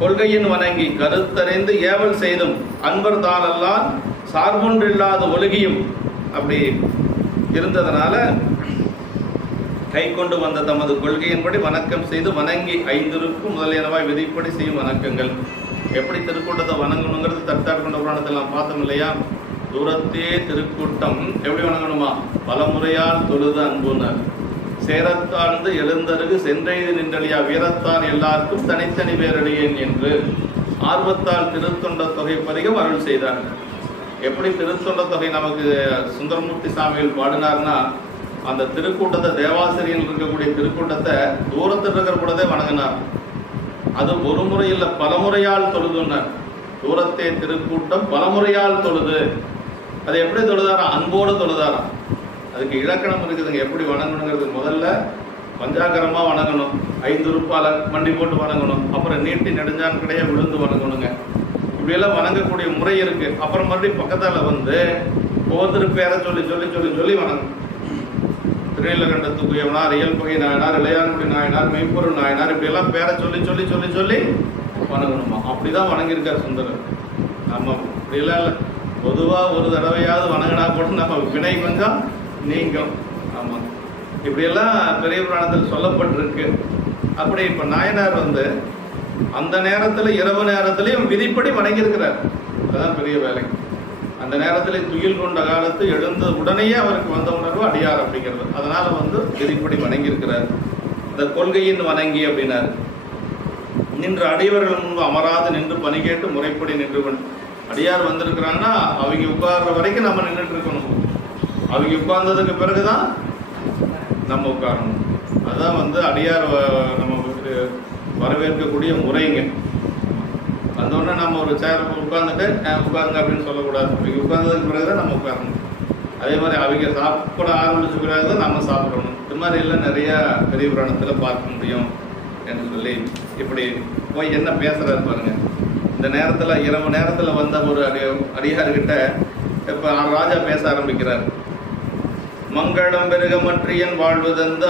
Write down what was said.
கொள்கையின் வணங்கி கருத்தறிந்து ஏவல் செய்தும் அன்பர் தானெல்லாம் சார்பொன்றில்லாத ஒழுகியும் அப்படி இருந்ததனால கை கொண்டு வந்த தமது கொள்கையின்படி வணக்கம் செய்து வணங்கி ஐந்திருக்கும் முதலியனவாய் விதிப்படி செய்யும் வணக்கங்கள். எப்படி திருக்கூட்டத்தை வணங்கணுங்கிறது தட்டாட்கொண்ட புராணத்தில் நாம் பார்த்தோம் இல்லையா? தூரத்தே திருக்கூட்டம். எப்படி வணங்கணுமா? பலமுறையால் தொழுது அன்புனர் சேரத்தாழ்ந்து எழுந்தருகு சென்றெய்து நின்றழியா வீரத்தான் எல்லாருக்கும் தனித்தனி பேரடியேன் என்று ஆர்வத்தால் திருத்தொண்ட தொகை பதிகம் அருள் செய்தார். எப்படி திருத்தொண்ட தொகை நமக்கு சுந்தரமூர்த்தி சாமிகள் பாடினார்னா அந்த திருக்கூட்டத்தை தேவாசிரியில் இருக்கக்கூடிய திருக்கூட்டத்தை தூரத்தில் இருக்கிற கூடதே வணங்கினார். அது ஒரு முறை இல்லை பலமுறையால் தொழுதுன்னார். தூரத்தே திருக்கூட்டம் பலமுறையால் தொழுது. அது எப்படி தொழுதாராம் அன்போடு தொழுதாராம். அதுக்கு இலக்கணம் இருக்குதுங்க. எப்படி வணங்கணுங்கிறது முதல்ல பஞ்சாகரமாக வணங்கணும். ஐந்து ரூபால மண்டி போட்டு வணங்கணும். அப்புறம் நீட்டி நெடுஞ்சான் கிடையே விழுந்து வணங்கணுங்க. இப்படியெல்லாம் வணங்கக்கூடிய முறை இருக்குது அப்புறம் மறுபடியும் பக்கத்தில் வந்து ஒவ்வொருத்தர் பேரை சொல்லி சொல்லி சொல்லி சொல்லி வணங்கணும். திருநீலகண்டத்துக்கு எவனார் இயல்பகை நாயனார் இளையான்குடி நாயனார் மெய்ப்பொருள் நாயனார் இப்படியெல்லாம் பேரை சொல்லி சொல்லி சொல்லி சொல்லி வணங்கணுமா? அப்படிதான் வணங்கியிருக்கார் சுந்தரர். நம்ம இப்படியெல்லாம் இல்லை. பொதுவாக ஒரு தடவையாவது வணங்கினா கூட நம்ம வினை கொஞ்சம் நீங்கும். ஆமாம் இப்படியெல்லாம் பெரிய புராணத்தில் சொல்லப்பட்டிருக்கு. அப்படி இப்போ நாயனார் வந்து அந்த நேரத்தில் இரவு நேரத்திலையும் விதிப்படி வணங்கியிருக்கிறார். அதுதான் பெரிய வேலை. அந்த நேரத்தில் துயில் கொண்ட காலத்து எழுந்த உடனேயே அவருக்கு வந்த உணர்வு அடியார் அப்படிங்கிறது. அதனால வந்து விதிப்படி வணங்கியிருக்கிறார். இந்த கொள்கையின் வணங்கி அப்படின்னாரு. நின்று அடியவர்கள் முன்பு அமராது நின்று பணி கேட்டு முறைப்படி நின்று அடியார் வந்திருக்கிறாங்கன்னா அவங்க உட்கார்ற வரைக்கும் நம்ம நின்றுட்டு இருக்கணும். அவங்க உட்கார்ந்ததுக்கு பிறகுதான் நம்ம உட்காரணும். அதான் வந்து அடியார் நம்ம வரவேற்கக்கூடிய முறைங்க. வந்தோடனே நம்ம ஒரு சேர் உட்கார்ந்துட்டு உட்காருங்க அப்படின்னு சொல்லக்கூடாது. அவங்க உட்கார்ந்ததுக்கு பிறகுதான் நம்ம உட்காரணும். அதே மாதிரி அவங்க சாப்பிட ஆரம்பிச்ச பிறகு தான் நம்ம சாப்பிடணும். இது மாதிரி எல்லாம் நிறைய பெரிய புராணத்தில் பார்க்க முடியும் என்று சொல்லி இப்படி போய் என்ன பேசுறாரு பாருங்க. இந்த நேரத்தில் இரவு நேரத்தில் வந்த ஒரு அடி அடியார்கிட்ட இப்போ ராஜா பேச ஆரம்பிக்கிறார். மங்களம் பெருகமற்று என் வாழ்வு தந்து